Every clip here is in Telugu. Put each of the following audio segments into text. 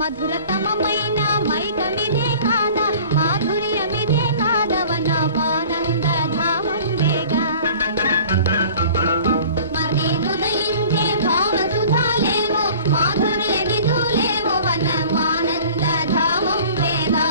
మధురతమమైన మైకమిదే కాదా మాధుర్యమిదే కాదవన ఆనంద ధామం వేగా మది హృదయించే భావ సుధాలేవో మాధుర్య నిధులేవో వన ఆనంద ధామం వేగా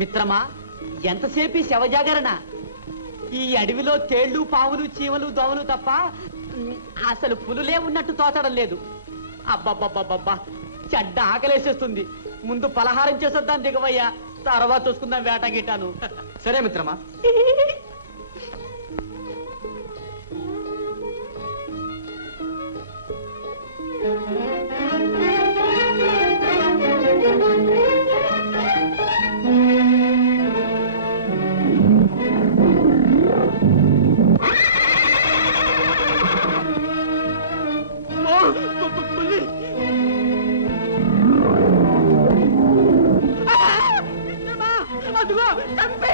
మిత్రమా, ఎంతసేపు శవజాగరణ? ఈ అడవిలో తేళ్లు పావులు చీమలు దోవలు తప్ప అసలు పులులే ఉన్నట్టు తోచడం లేదు. అబ్బబ్బబ్బబ్బబ్బా, చెడ్డ ఆకలేసేస్తుంది. ముందు పలహారం చేసొద్దాం దిగవయ్యా, తర్వాత చూసుకుందాం వేట గిటాను. సరే మిత్రమా. అదిగో చంపే!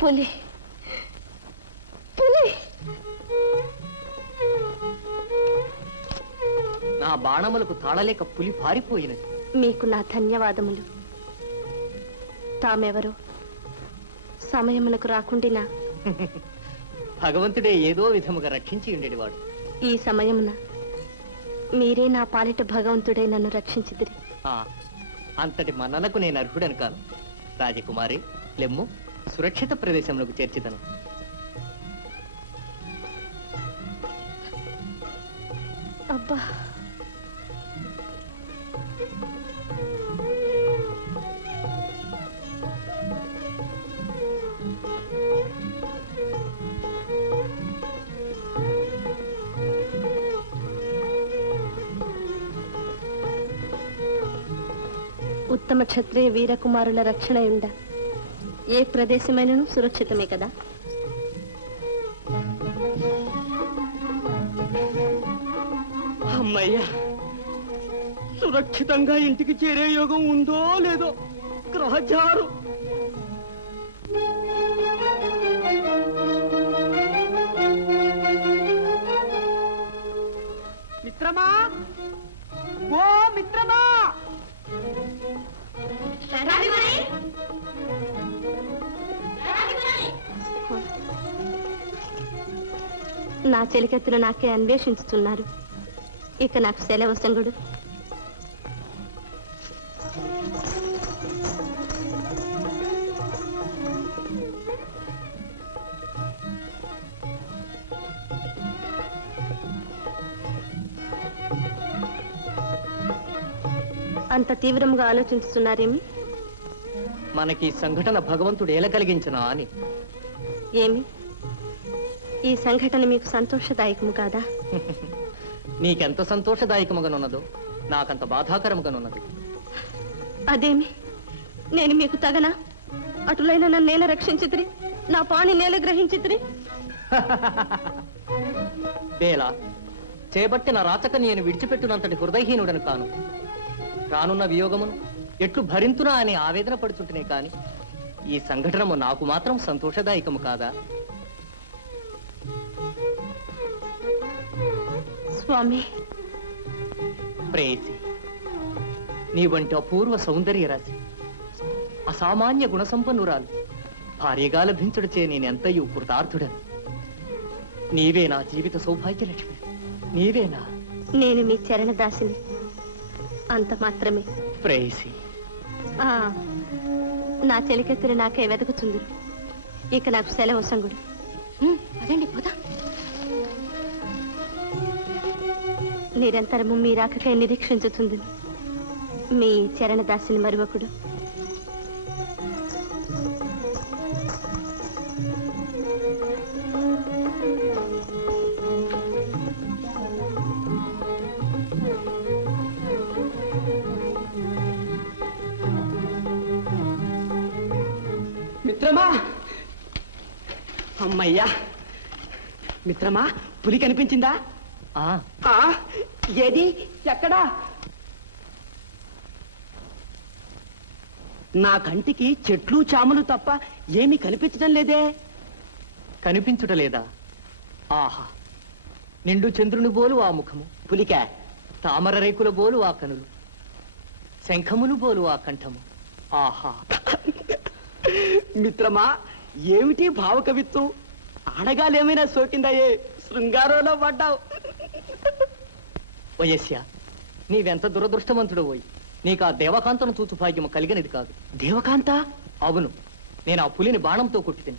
పులి పులి! నా బాణములకు తాళలేక పులి పారిపోయినది. మీకు నా ధన్యవాదములు. తామెవరో సమయమునకు రాకుండినా భగవంతుడే ఏదో విధముగా రక్షించి ఉండేవాడు. ఈ సమయమున మీరే నా పాలిట భగవంతుడే నన్ను రక్షించిదిరి. అంతటి మన్ననకు నేను అర్హుడను కాను. రాజకుమారి, లెమ్ము, సురక్షిత ప్రదేశంలోకి చేర్చితను. అబ్బా, ఉత్తమ క్షత్రియ వీరకుమారుల రక్షణ ఉండ ఏ ప్రదేశమైనను సురక్షితమే కదా. అమ్మయ్యా, సురక్షితంగా ఇంటికి చేరే యోగం ఉందో లేదో. గ్రహచారు మిత్రమా, ఓ మిత్రమా! నా చెలికెత్తులు నాకే అన్వేషించుతున్నారు. ఇక నాకు సెలవు సంగుడు. అంత తీవ్రంగా ఆలోచిస్తున్నారేమి? మనకి ఈ సంఘటన భగవంతుడు ఎలా కలిగించినా అని. ఏమి ఈ సంఘటన మీకు సంతోషదాయకము కాదా? నీకెంత సంతోషదాయకముగానున్నదో నాకంత బాధాకరముగానున్నది. అదేమి, నేను మీకు తగనా? అటులైన నన్ను నేల రక్షించితిరి, నా పాణి నేల గ్రహించితిరి. బేలా, చేపట్టిన రాచక నేను విడిచిపెట్టినంతటి హృదయహీనుడను కాను. రానున్న వియోగమును ఎట్లు భరింతునా అని ఆవేదన పడుచుంటునే కాని ఈ సంఘటనము నాకు మాత్రం సంతోషదాయకము కాదా? స్వామి, ప్రేయసి, నీ వంటి అపూర్వ సౌందర్య రాశి, అసామాన్య గుణసంపన్నురాలు భార్యగా లభించుడిచే నేనెంతయు కృతార్థుడను. నీవే నా జీవిత సౌభాగ్యలక్ష్మి, నీవేనా? నేను మీ చరణదాసిని, అంత మాత్రమే. ప్రేయసి, ఆ, నా చెలికెత్తులు నాకే వెతుకుచుందురు. ఇక నాకు సెలవు సంగుడు. అదండి పోదా. నిరంతరము మీ రాకకై నిరీక్షించుతుంది మీ చరణదాసిని మరువకుడు. మిత్రమా, అమ్మయ్యా. మిత్రమా, పులి కనిపించిందా? ఆ ఆ, ఏది, ఎక్కడా? నా కంటికి చెట్లు చామలు తప్ప ఏమీ కనిపించడం లేదే. కనిపించుటలేదా? ఆహా, నిండు చంద్రుని బోలు ఆ ముఖము, పులికా? తామర రేకుల బోలు ఆ కనులు, శంఖములు బోలు ఆ కంఠము. ఆహా, మిత్రమా, ఏమిటి భావకవిత్వం? ఆడగాలేమైనా సోకిందాయే? శృంగారంలో పడ్డావు. వయస్య, నీవెంత దురదృష్టవంతుడు పోయి, నీకు ఆ దేవకాంతను చూచు భాగ్యము కలిగినది కాదు. దేవకాంత? అవును, నేను ఆ పులిని బాణంతో కొట్టితిని.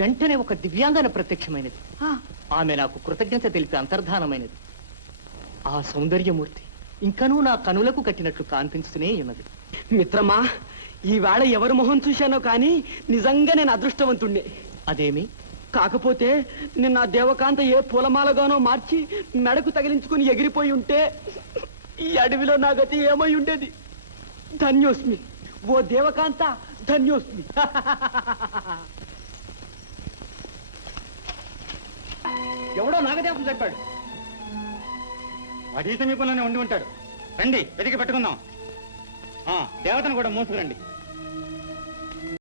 వెంటనే ఒక దివ్యాంగన ప్రత్యక్షమైనది. ఆమె నాకు కృతజ్ఞత తెలిపి అంతర్ధానమైనది. ఆ సౌందర్యమూర్తి ఇంకనూ నా కనులకు కట్టినట్లు కాన్పించుతూనే ఉన్నది. మిత్రమా, ఈవేళ ఎవరి మొహం చూశానో కానీ నిజంగా నేను అదృష్టవంతుణ్ణి. అదేమి? కాకపోతే నిన్న ఆ దేవకాంత ఏ పూలమాలగానో మార్చి మెడకు తగిలించుకుని ఎగిరిపోయి ఉంటే ఈ అడవిలో నా గతి ఏమై ఉండేది. ధన్యోస్మి, ఓ దేవకాంత, ధన్యోస్మి. ఎవడో నాగదేవతలు చెప్పాడు. వాటి సమీపంలోనే ఉండి ఉంటాడు. రండి, వెతికి పెట్టుకుందాం. దేవతను కూడా మోసుకురండి.